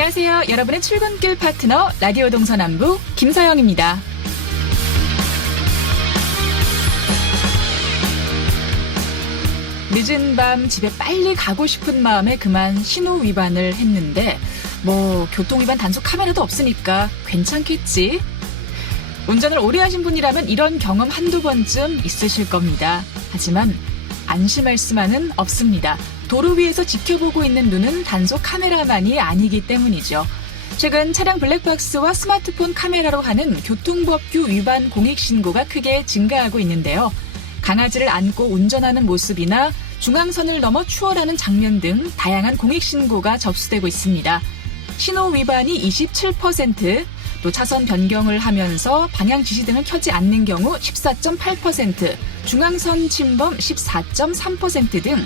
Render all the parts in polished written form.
안녕하세요. 여러분의 출근길 파트너 라디오 동서남북 김서영입니다. 늦은 밤 집에 빨리 가고 싶은 마음에 그만 신호 위반을 했는데 교통위반 단속 카메라도 없으니까 괜찮겠지? 운전을 오래 하신 분이라면 이런 경험 한두 번쯤 있으실 겁니다. 하지만 안심할 수만은 없습니다. 도로 위에서 지켜보고 있는 눈은 단속 카메라만이 아니기 때문이죠. 최근 차량 블랙박스와 스마트폰 카메라로 하는 교통법규 위반 공익신고가 크게 증가하고 있는데요. 강아지를 안고 운전하는 모습이나 중앙선을 넘어 추월하는 장면 등 다양한 공익신고가 접수되고 있습니다. 신호 위반이 27%, 또 차선 변경을 하면서 방향 지시 등을 켜지 않는 경우 14.8%, 중앙선 침범 14.3% 등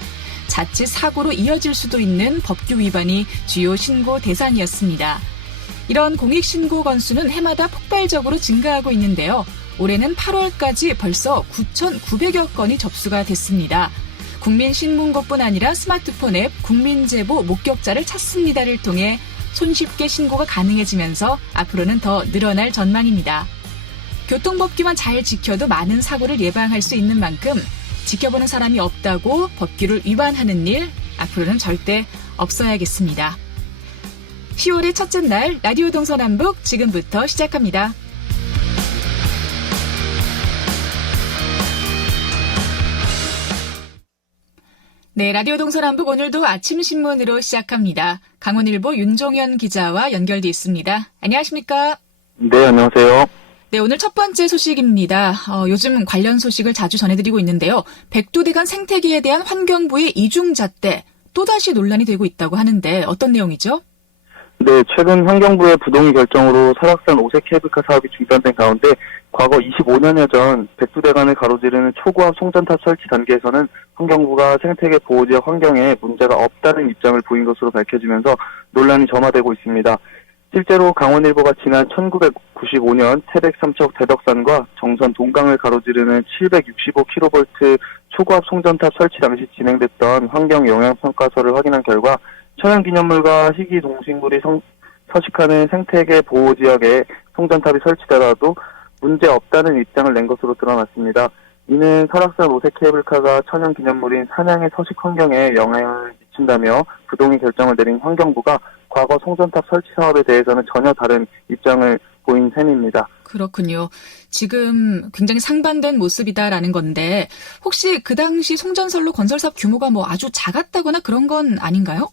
자칫 사고로 이어질 수도 있는 법규 위반이 주요 신고 대상이었습니다. 이런 공익신고 건수는 해마다 폭발적으로 증가하고 있는데요. 올해는 8월까지 벌써 9,900여 건이 접수가 됐습니다. 국민신문고뿐 아니라 스마트폰 앱 국민제보 목격자를 찾습니다를 통해 손쉽게 신고가 가능해지면서 앞으로는 더 늘어날 전망입니다. 교통법규만 잘 지켜도 많은 사고를 예방할 수 있는 만큼 지켜보는 사람이 없다고 법규를 위반하는 일 앞으로는 절대 없어야겠습니다. 10월의 첫째 날 라디오 동서남북 지금부터 시작합니다. 네, 라디오 동서남북 오늘도 아침 신문으로 시작합니다. 강원일보 윤종현 기자와 연결돼 있습니다. 안녕하십니까? 네, 안녕하세요. 네, 오늘 첫 번째 소식입니다. 요즘 관련 소식을 자주 전해드리고 있는데요. 백두대간 생태계에 대한 환경부의 이중잣대 또다시 논란이 되고 있다고 하는데 어떤 내용이죠? 네, 최근 환경부의 부동의 결정으로 설악산 오색 케이블카 사업이 중단된 가운데 과거 25년여 전 백두대간을 가로지르는 초고압 송전탑 설치 단계에서는 환경부가 생태계 보호지역 환경에 문제가 없다는 입장을 보인 것으로 밝혀지면서 논란이 점화되고 있습니다. 실제로 강원일보가 지난 1995년 태백 삼척 대덕산과 정선 동강을 가로지르는 765kV 초고압 송전탑 설치 당시 진행됐던 환경 영향평가서를 확인한 결과 천연기념물과 희귀동식물이 서식하는 생태계 보호지역에 송전탑이 설치되더라도 문제 없다는 입장을 낸 것으로 드러났습니다. 이는 설악산 오색 케이블카가 천연기념물인 산양의 서식 환경에 영향을 미친다며 부동의 결정을 내린 환경부가 과거 송전탑 설치 사업에 대해서는 전혀 다른 입장을 보인 셈입니다. 그렇군요. 지금 굉장히 상반된 모습이다라는 건데 혹시 그 당시 송전선로 건설 사업 규모가 아주 작았다거나 그런 건 아닌가요?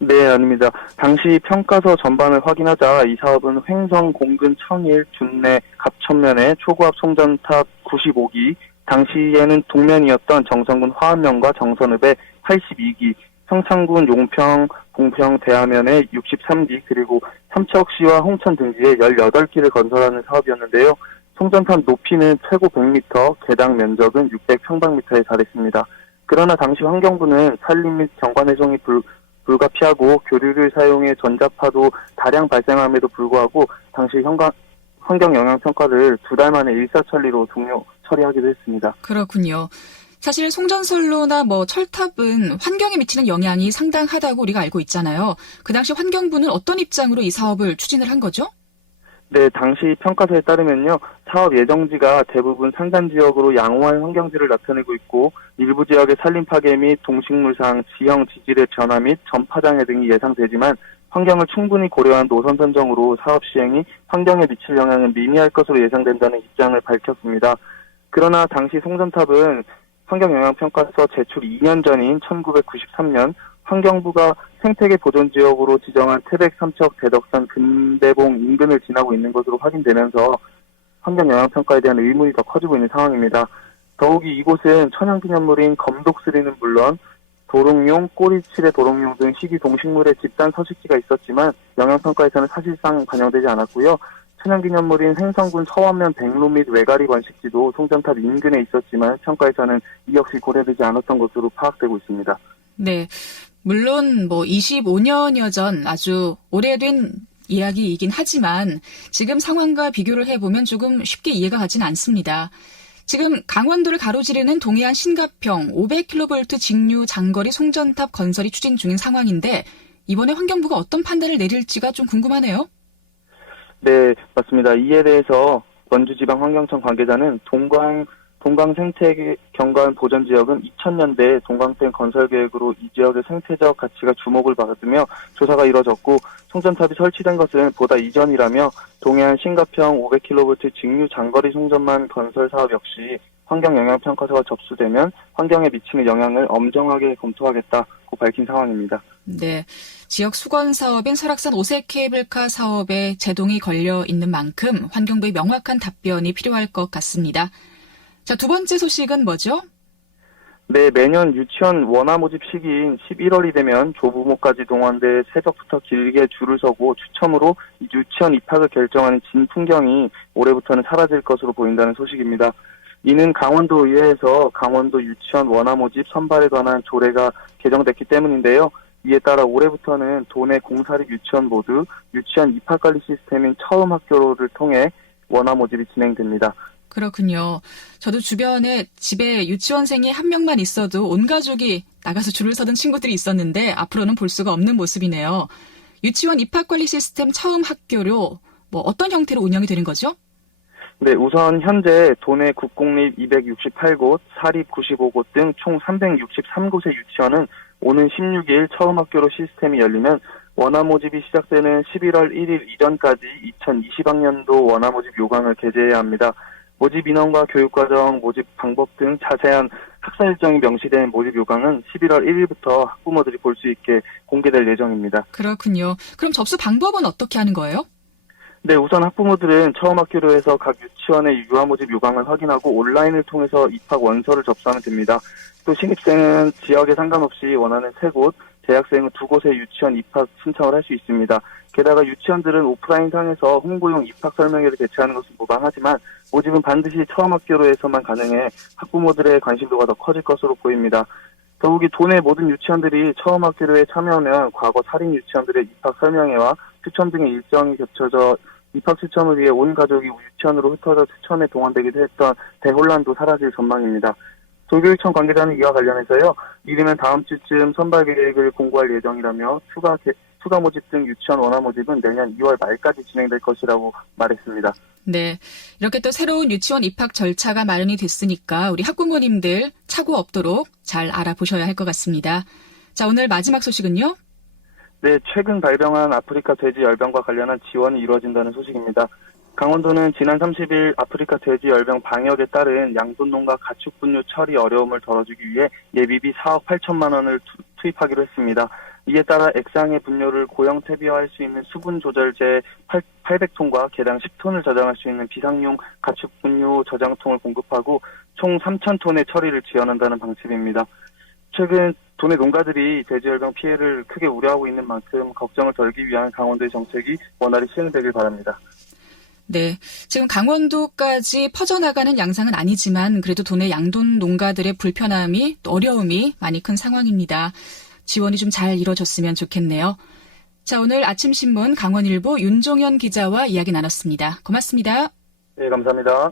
네, 아닙니다. 당시 평가서 전반을 확인하자 이 사업은 횡성, 공근, 청일, 준내, 갑천면의 초고압 송전탑 95기, 당시에는 동면이었던 정선군 화암면과 정선읍의 82기, 평창군 용평, 봉평, 대하면의 63기, 그리고 삼척시와 홍천 등지에 18기를 건설하는 사업이었는데요. 송전탑 높이는 최고 100m, 개당 면적은 600평방미터에 달했습니다. 그러나 당시 환경부는 산림 및 경관훼손이 불가피하고 교류를 사용해 전자파도 다량 발생함에도 불구하고 당시 환경 영향 평가를 2달 만에 일사천리로 종료 처리하기도 했습니다. 그렇군요. 사실 송전선로나 철탑은 환경에 미치는 영향이 상당하다고 우리가 알고 있잖아요. 그 당시 환경부는 어떤 입장으로 이 사업을 추진을 한 거죠? 네, 당시 평가서에 따르면요. 사업 예정지가 대부분 산간 지역으로 양호한 환경지를 나타내고 있고 일부 지역의 산림 파괴 및 동식물상, 지형 지질의 변화 및 전파장애 등이 예상되지만 환경을 충분히 고려한 노선 선정으로 사업 시행이 환경에 미칠 영향은 미미할 것으로 예상된다는 입장을 밝혔습니다. 그러나 당시 송전탑은 환경영향평가서 제출 2년 전인 1993년 환경부가 생태계 보존지역으로 지정한 태백 삼척 대덕산 근대봉 인근을 지나고 있는 것으로 확인되면서 환경영향평가에 대한 의문이 더 커지고 있는 상황입니다. 더욱이 이곳은 천연기념물인 검독스리는 물론 도롱뇽, 꼬리칠의 도롱뇽 등 희귀 동식물의 집단 서식지가 있었지만 영향평가에서는 사실상 반영되지 않았고요. 천연기념물인 횡성군 서원면 백로 및 외가리 번식지도 송전탑 인근에 있었지만 평가에서는 이 역시 고려되지 않았던 것으로 파악되고 있습니다. 네, 물론 25년여 전 아주 오래된 이야기이긴 하지만 지금 상황과 비교를 해보면 조금 쉽게 이해가 가진 않습니다. 지금 강원도를 가로지르는 동해안 신가평 500kV 직류 장거리 송전탑 건설이 추진 중인 상황인데 이번에 환경부가 어떤 판단을 내릴지가 좀 궁금하네요. 네, 맞습니다. 이에 대해서 원주지방환경청 관계자는 동강 생태 경관 보전 지역은 2000년대 동강댐 건설 계획으로 이 지역의 생태적 가치가 주목을 받으며 조사가 이뤄졌고 송전탑이 설치된 것은 보다 이전이라며 동해안 신가평 500kV 직류 장거리 송전망 건설 사업 역시 환경 영향 평가서가 접수되면 환경에 미치는 영향을 엄정하게 검토하겠다고 밝힌 상황입니다. 네, 지역 수건 사업인 설악산 오색 케이블카 사업에 제동이 걸려 있는 만큼 환경부의 명확한 답변이 필요할 것 같습니다. 자, 두 번째 소식은 뭐죠? 네, 매년 유치원 원화 모집 시기인 11월이 되면 조부모까지 동원돼 새벽부터 길게 줄을 서고 추첨으로 유치원 입학을 결정하는 진풍경이 올해부터는 사라질 것으로 보인다는 소식입니다. 이는 강원도 의회에서 강원도 유치원 원화 모집 선발에 관한 조례가 개정됐기 때문인데요. 이에 따라 올해부터는 도내 공사립 유치원 모두 유치원 입학관리 시스템인 처음 학교를 통해 원화 모집이 진행됩니다. 그렇군요. 저도 주변에 집에 유치원생이 한 명만 있어도 온 가족이 나가서 줄을 서던 친구들이 있었는데 앞으로는 볼 수가 없는 모습이네요. 유치원 입학관리 시스템 처음 학교로 어떤 형태로 운영이 되는 거죠? 네, 우선 현재 도내 국공립 268곳, 사립 95곳 등 총 363곳의 유치원은 오는 16일 처음 학교로 시스템이 열리면 원화 모집이 시작되는 11월 1일 이전까지 2020학년도 원화 모집 요강을 게재해야 합니다. 모집 인원과 교육과정, 모집 방법 등 자세한 학사 일정이 명시된 모집 요강은 11월 1일부터 학부모들이 볼 수 있게 공개될 예정입니다. 그렇군요. 그럼 접수 방법은 어떻게 하는 거예요? 네, 우선 학부모들은 처음 학교로 해서 각 유치원의 유아 모집 요강을 확인하고 온라인을 통해서 입학 원서를 접수하면 됩니다. 또 신입생은 지역에 상관없이 원하는 3곳, 재학생은 2곳의 유치원 입학 신청을 할 수 있습니다. 게다가 유치원들은 오프라인상에서 홍보용 입학 설명회를 개최하는 것은 무방하지만 모집은 반드시 처음 학교로 해서만 가능해 학부모들의 관심도가 더 커질 것으로 보입니다. 더욱이 도내 모든 유치원들이 처음 학교로에 참여하면 과거 사립 유치원들의 입학 설명회와 추첨 등의 일정이 겹쳐져 입학 추첨을 위해 온 가족이 유치원으로 흩어져 추첨에 동원되기도 했던 대혼란도 사라질 전망입니다. 도교육청 관계자는 이와 관련해서요, 이르면 다음 주쯤 선발 계획을 공고할 예정이라며 추가 모집 등 유치원 원화 모집은 내년 2월 말까지 진행될 것이라고 말했습니다. 네, 이렇게 또 새로운 유치원 입학 절차가 마련이 됐으니까 우리 학부모님들 착오 없도록 잘 알아보셔야 할 것 같습니다. 자, 오늘 마지막 소식은요? 네, 최근 발병한 아프리카 돼지 열병과 관련한 지원이 이루어진다는 소식입니다. 강원도는 지난 30일 아프리카 돼지 열병 방역에 따른 양돈농가 가축 분뇨 처리 어려움을 덜어주기 위해 예비비 4억 8천만 원을 투입하기로 했습니다. 이에 따라 액상의 분뇨를 고형 퇴비화할 수 있는 수분 조절제 800톤과 개당 10톤을 저장할 수 있는 비상용 가축 분뇨 저장통을 공급하고 총 3,000톤의 처리를 지원한다는 방침입니다. 최근 도내 농가들이 돼지열병 피해를 크게 우려하고 있는 만큼 걱정을 덜기 위한 강원도의 정책이 원활히 시행되길 바랍니다. 네, 지금 강원도까지 퍼져나가는 양상은 아니지만 그래도 도내 양돈 농가들의 불편함이 또 어려움이 많이 큰 상황입니다. 지원이 좀 잘 이루어졌으면 좋겠네요. 자, 오늘 아침신문 강원일보 윤종현 기자와 이야기 나눴습니다. 고맙습니다. 네, 감사합니다.